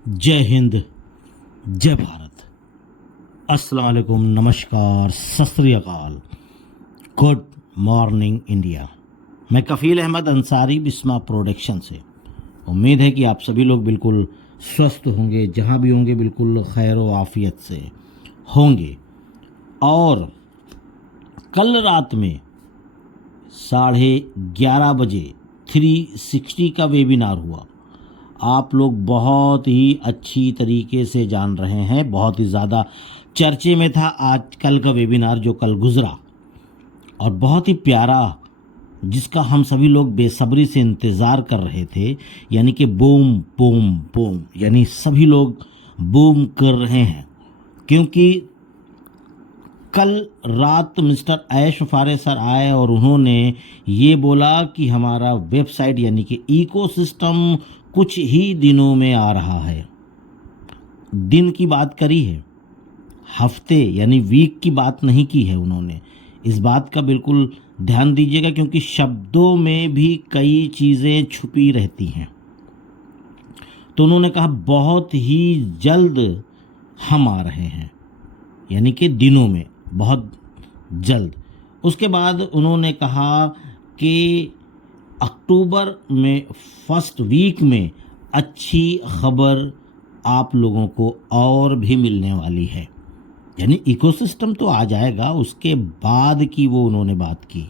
जय हिंद, जय भारत, अस्सलाम वालेकुम, नमस्कार, सत श्री अकाल, गुड मॉर्निंग इंडिया। मैं कफ़ील अहमद अंसारी बिस्मा प्रोडक्शन से। उम्मीद है कि आप सभी लोग बिल्कुल स्वस्थ होंगे, जहाँ भी होंगे बिल्कुल खैर व आफियत से होंगे। और कल रात में 11:30 बजे 360 का वेबिनार हुआ। आप लोग बहुत ही अच्छी तरीके से जान रहे हैं, बहुत ही ज़्यादा चर्चे में था आज कल का वेबिनार जो कल गुजरा, और बहुत ही प्यारा, जिसका हम सभी लोग बेसब्री से इंतज़ार कर रहे थे। यानी कि बूम बूम बूम, यानी सभी लोग बूम कर रहे हैं, क्योंकि कल रात मिस्टर ऐश फारे सर आए और उन्होंने ये बोला कि हमारा वेबसाइट यानी कि इकोसिस्टम कुछ ही दिनों में आ रहा है। दिन की बात करी है, हफ्ते यानी वीक की बात नहीं की है उन्होंने। इस बात का बिल्कुल ध्यान दीजिएगा, क्योंकि शब्दों में भी कई चीज़ें छुपी रहती हैं। तो उन्होंने कहा बहुत ही जल्द हम आ रहे हैं, यानी कि दिनों में, बहुत जल्द। उसके बाद उन्होंने कहा कि अक्टूबर में फर्स्ट वीक में अच्छी खबर आप लोगों को और भी मिलने वाली है। यानी इकोसिस्टम तो आ जाएगा, उसके बाद की वो उन्होंने बात की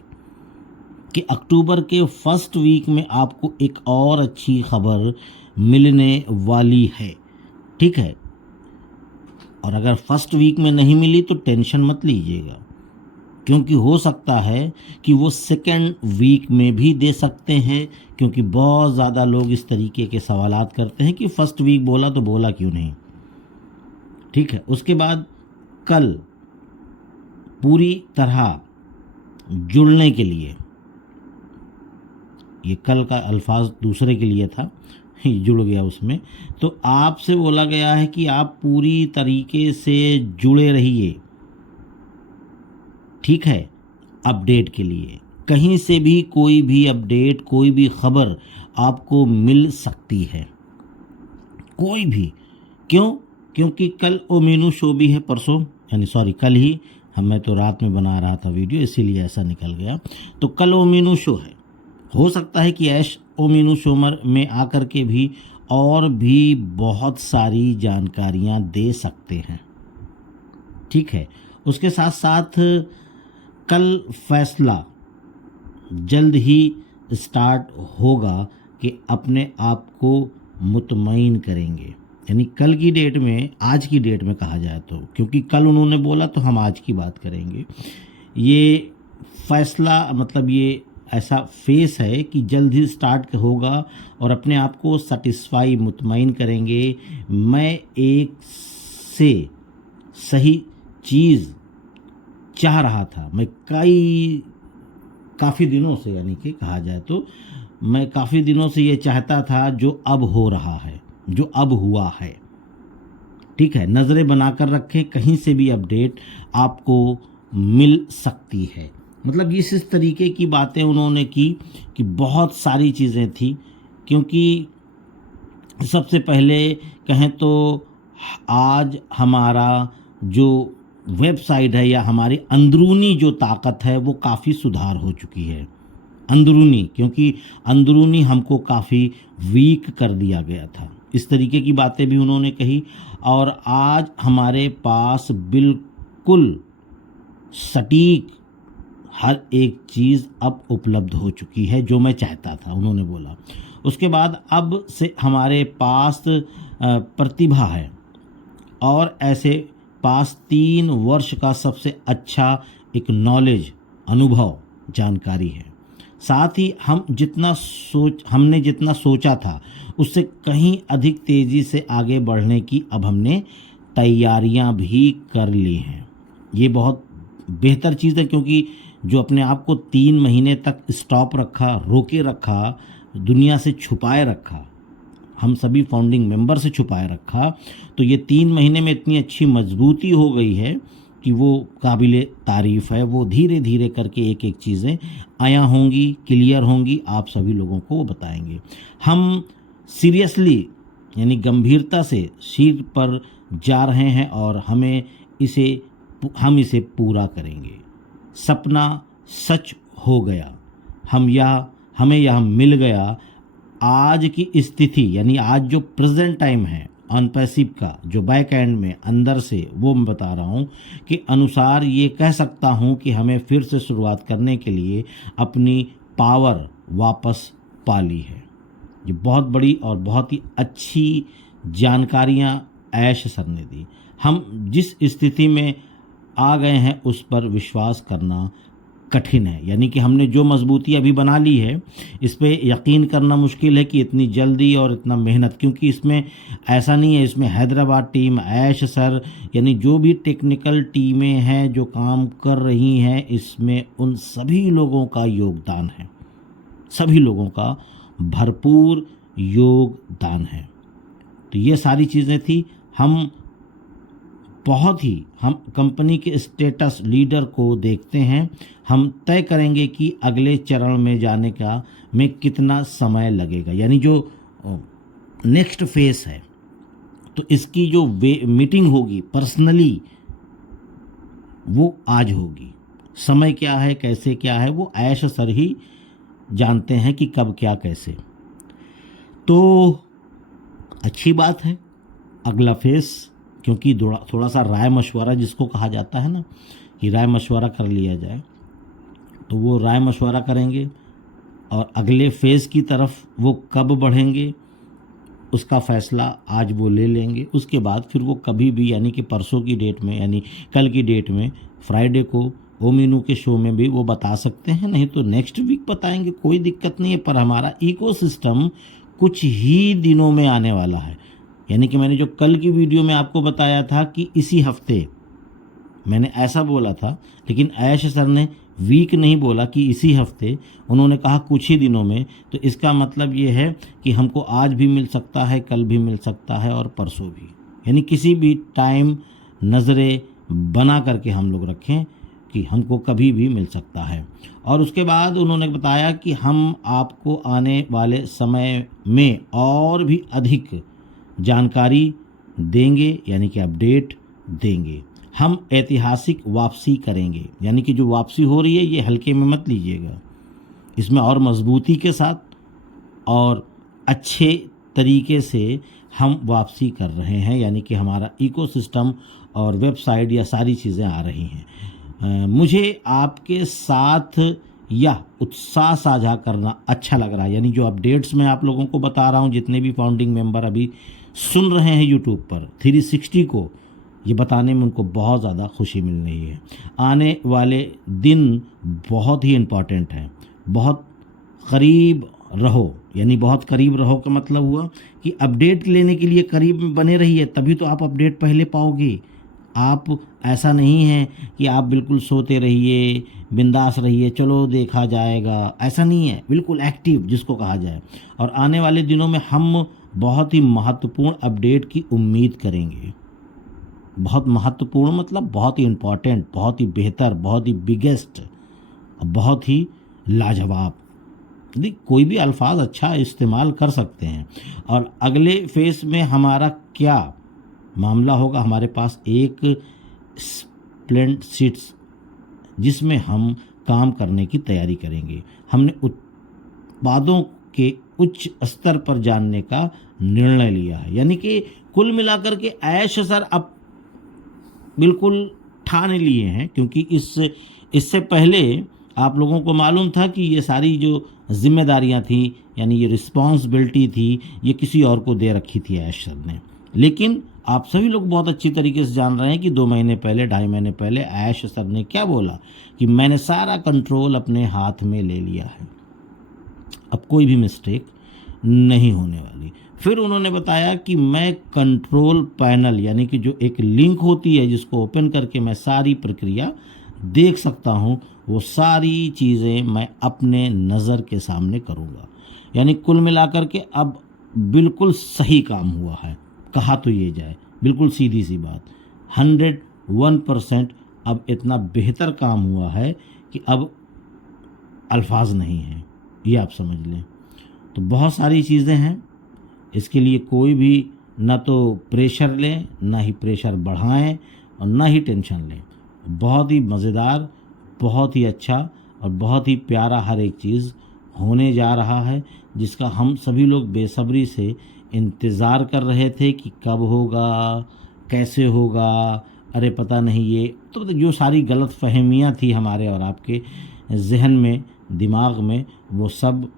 कि अक्टूबर के फर्स्ट वीक में आपको एक और अच्छी खबर मिलने वाली है। ठीक है, और अगर फर्स्ट वीक में नहीं मिली तो टेंशन मत लीजिएगा, क्योंकि हो सकता है कि वो सेकेंड वीक में भी दे सकते हैं, क्योंकि बहुत ज़्यादा लोग इस तरीके के सवालात करते हैं कि फर्स्ट वीक बोला तो बोला क्यों नहीं। ठीक है, उसके बाद कल पूरी तरह जुड़ने के लिए, ये कल का अल्फाज दूसरे के लिए था, जुड़ गया उसमें, तो आपसे बोला गया है कि आप पूरी तरीके से जुड़े रहिए। ठीक है, अपडेट के लिए कहीं से भी कोई भी अपडेट, कोई भी खबर आपको मिल सकती है, कोई भी। क्यों? क्योंकि कल ओमेनू शो भी है, परसों यानी सॉरी कल ही, मैं तो रात में बना रहा था वीडियो, इसीलिए ऐसा निकल गया। तो कल ओमेनू शो है, हो सकता है कि ऐश ओमेनू शोमर में आकर के भी और भी बहुत सारी जानकारियां दे सकते हैं। ठीक है, उसके साथ साथ कल फैसला जल्द ही स्टार्ट होगा कि अपने आप को मुतमईन करेंगे। यानी कल की डेट में, आज की डेट में कहा जाए तो, क्योंकि कल उन्होंने बोला तो हम आज की बात करेंगे। ये फैसला मतलब ये ऐसा फेस है कि जल्द ही स्टार्ट होगा और अपने आप को सेटिस्फाई, मुतमईन करेंगे। मैं एक से सही चीज़ चाह रहा था, मैं काफ़ी दिनों से, यानी कि कहा जाए तो मैं काफ़ी दिनों से ये चाहता था जो अब हो रहा है, जो अब हुआ है। ठीक है, नज़रें बनाकर रखें, कहीं से भी अपडेट आपको मिल सकती है। मतलब इस तरीके की बातें उन्होंने की कि बहुत सारी चीज़ें थी। क्योंकि सबसे पहले कहें तो आज हमारा जो वेबसाइट है या हमारी अंदरूनी जो ताकत है वो काफ़ी सुधार हो चुकी है। अंदरूनी, क्योंकि अंदरूनी हमको काफ़ी वीक कर दिया गया था, इस तरीके की बातें भी उन्होंने कही। और आज हमारे पास बिल्कुल सटीक हर एक चीज़ अब उपलब्ध हो चुकी है जो मैं चाहता था, उन्होंने बोला। उसके बाद अब से हमारे पास प्रतिभा है, और ऐसे पास 3 वर्ष का सबसे अच्छा एक नॉलेज, अनुभव, जानकारी है। साथ ही हमने जितना सोचा था उससे कहीं अधिक तेज़ी से आगे बढ़ने की अब हमने तैयारियां भी कर ली हैं। ये बहुत बेहतर चीज़ है, क्योंकि जो अपने आप को 3 महीने तक स्टॉप रखा, रोके रखा, दुनिया से छुपाए रखा, हम सभी फाउंडिंग मेंबर से छुपाए रखा, तो ये 3 महीने में इतनी अच्छी मजबूती हो गई है कि वो काबिले तारीफ़ है। वो धीरे धीरे करके एक एक चीज़ें आया होंगी, क्लियर होंगी, आप सभी लोगों को वो बताएंगे। हम सीरियसली यानी गंभीरता से शीर्ष पर जा रहे हैं और हम इसे पूरा करेंगे। सपना सच हो गया, हमें यह मिल गया। आज की स्थिति यानी आज जो प्रेजेंट टाइम है ऑन पैसिव का, जो बैक एंड में अंदर से, वो मैं बता रहा हूँ कि अनुसार ये कह सकता हूँ कि हमें फिर से शुरुआत करने के लिए अपनी पावर वापस पा ली है। ये बहुत बड़ी और बहुत ही अच्छी जानकारियाँ ऐश सर ने दी। हम जिस स्थिति में आ गए हैं उस पर विश्वास करना कठिन है, यानी कि हमने जो मजबूती अभी बना ली है इस पे यकीन करना मुश्किल है कि इतनी जल्दी और इतना मेहनत, क्योंकि इसमें ऐसा नहीं है, इसमें हैदराबाद टीम, ऐश सर, यानी जो भी टेक्निकल टीमें हैं जो काम कर रही हैं, इसमें उन सभी लोगों का योगदान है, सभी लोगों का भरपूर योगदान है। तो ये सारी चीज़ें थी। हम कंपनी के स्टेटस लीडर को देखते हैं, हम तय करेंगे कि अगले चरण में जाने में कितना समय लगेगा, यानी जो नेक्स्ट फेस है। तो इसकी जो मीटिंग होगी पर्सनली वो आज होगी। समय क्या है, कैसे क्या है, वो ऐश सर ही जानते हैं कि कब क्या कैसे। तो अच्छी बात है अगला फेस, क्योंकि थोड़ा सा राय मशवरा जिसको कहा जाता है ना, कि राय मशवरा कर लिया जाए, तो वो राय मशवरा करेंगे और अगले फेज़ की तरफ वो कब बढ़ेंगे उसका फ़ैसला आज वो ले लेंगे। उसके बाद फिर वो कभी भी, यानी कि परसों की डेट में, यानी कल की डेट में, फ्राइडे को ओ मीनू के शो में भी वो बता सकते हैं, नहीं तो नेक्स्ट वीक बताएंगे, कोई दिक्कत नहीं है। पर हमारा इकोसिस्टम कुछ ही दिनों में आने वाला है, यानी कि मैंने जो कल की वीडियो में आपको बताया था कि इसी हफ्ते मैंने ऐसा बोला था, लेकिन ऐश सर ने वीक नहीं बोला कि इसी हफ्ते, उन्होंने कहा कुछ ही दिनों में। तो इसका मतलब ये है कि हमको आज भी मिल सकता है, कल भी मिल सकता है और परसों भी, यानी किसी भी टाइम नज़रें बना करके हम लोग रखें कि हमको कभी भी मिल सकता है। और उसके बाद उन्होंने बताया कि हम आपको आने वाले समय में और भी अधिक जानकारी देंगे, यानी कि अपडेट देंगे। हम ऐतिहासिक वापसी करेंगे, यानी कि जो वापसी हो रही है ये हल्के में मत लीजिएगा, इसमें और मजबूती के साथ और अच्छे तरीके से हम वापसी कर रहे हैं, यानी कि हमारा इकोसिस्टम और वेबसाइट या सारी चीज़ें आ रही हैं। मुझे आपके साथ यह उत्साह साझा करना अच्छा लग रहा है, यानी जो अपडेट्स मैं आप लोगों को बता रहा हूँ, जितने भी फाउंडिंग मेंबर अभी सुन रहे हैं यूट्यूब पर 360 को, ये बताने में उनको बहुत ज़्यादा खुशी मिल रही है। आने वाले दिन बहुत ही इम्पॉर्टेंट हैं, बहुत करीब रहो, यानी बहुत करीब रहो का मतलब हुआ कि अपडेट लेने के लिए करीब में बने रहिए, तभी तो आप अपडेट पहले पाओगे। आप ऐसा नहीं है कि आप बिल्कुल सोते रहिए, बिंदास रहिए, चलो देखा जाएगा, ऐसा नहीं है, बिल्कुल एक्टिव जिसको कहा जाए। और आने वाले दिनों में हम बहुत ही महत्वपूर्ण अपडेट की उम्मीद करेंगे। बहुत महत्वपूर्ण मतलब बहुत ही इम्पॉर्टेंट, बहुत ही बेहतर, बहुत ही बिगेस्ट, बहुत ही लाजवाब। देख, कोई भी अल्फाज अच्छा इस्तेमाल कर सकते हैं। और अगले फेस में हमारा क्या मामला होगा, हमारे पास एक स्प्लेंड सीट्स जिसमें हम काम करने की तैयारी करेंगे। हमने उत्पादों के उच्च स्तर पर जानने का निर्णय लिया है, यानी कि कुल मिलाकर के ऐश सर अब बिल्कुल ठान लिए हैं, क्योंकि इससे पहले आप लोगों को मालूम था कि ये सारी जो जिम्मेदारियां थी, यानी ये रिस्पॉन्सिबिलिटी थी, ये किसी और को दे रखी थी ऐश सर ने। लेकिन आप सभी लोग बहुत अच्छी तरीके से जान रहे हैं कि 2 महीने पहले, 2.5 महीने पहले ऐश सर ने क्या बोला कि मैंने सारा कंट्रोल अपने हाथ में ले लिया है, अब कोई भी मिस्टेक नहीं होने वाली। फिर उन्होंने बताया कि मैं कंट्रोल पैनल, यानी कि जो एक लिंक होती है जिसको ओपन करके मैं सारी प्रक्रिया देख सकता हूँ, वो सारी चीज़ें मैं अपने नज़र के सामने करूँगा। यानी कुल मिलाकर के अब बिल्कुल सही काम हुआ है, कहा तो ये जाए, बिल्कुल सीधी सी बात, 101% अब इतना बेहतर काम हुआ है कि अब अल्फाज नहीं हैं, ये आप समझ लें। तो बहुत सारी चीज़ें हैं, इसके लिए कोई भी न तो प्रेशर लें, ना ही प्रेशर बढ़ाएं और ना ही टेंशन लें। बहुत ही मज़ेदार, बहुत ही अच्छा और बहुत ही प्यारा हर एक चीज़ होने जा रहा है, जिसका हम सभी लोग बेसब्री से इंतज़ार कर रहे थे कि कब होगा, कैसे होगा, अरे पता नहीं ये तो जो सारी गलत फहमियाँ थी हमारे और आपके जहन में, दिमाग में, वो सब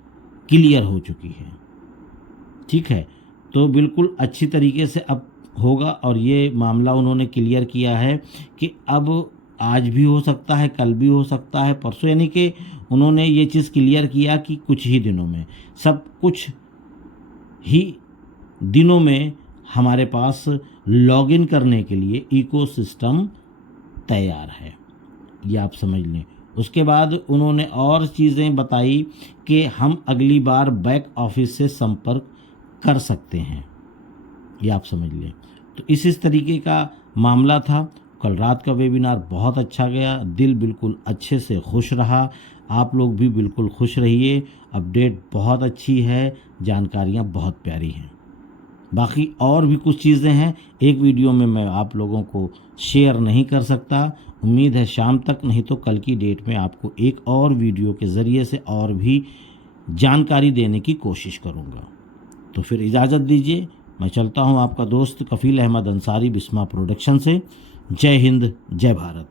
क्लियर हो चुकी है। ठीक है, तो बिल्कुल अच्छी तरीके से अब होगा और ये मामला उन्होंने क्लियर किया है कि अब आज भी हो सकता है, कल भी हो सकता है, परसों, यानी कि उन्होंने ये चीज़ क्लियर किया कि कुछ ही दिनों में, सब कुछ ही दिनों में हमारे पास लॉगिन करने के लिए इकोसिस्टम तैयार है, ये आप समझ लें। उसके बाद उन्होंने और चीज़ें बताई कि हम अगली बार बैक ऑफिस से संपर्क कर सकते हैं, ये आप समझ लें। तो इस तरीके का मामला था। कल रात का वेबिनार बहुत अच्छा गया, दिल बिल्कुल अच्छे से खुश रहा, आप लोग भी बिल्कुल खुश रहिए। अपडेट बहुत अच्छी है, जानकारियाँ बहुत प्यारी हैं। बाकी और भी कुछ चीज़ें हैं, एक वीडियो में मैं आप लोगों को शेयर नहीं कर सकता। उम्मीद है शाम तक, नहीं तो कल की डेट में आपको एक और वीडियो के ज़रिए से और भी जानकारी देने की कोशिश करूँगा। तो फिर इजाज़त दीजिए, मैं चलता हूँ। आपका दोस्त कफ़ील अहमद अंसारी, बिस्मा प्रोडक्शन से। जय हिंद, जय भारत।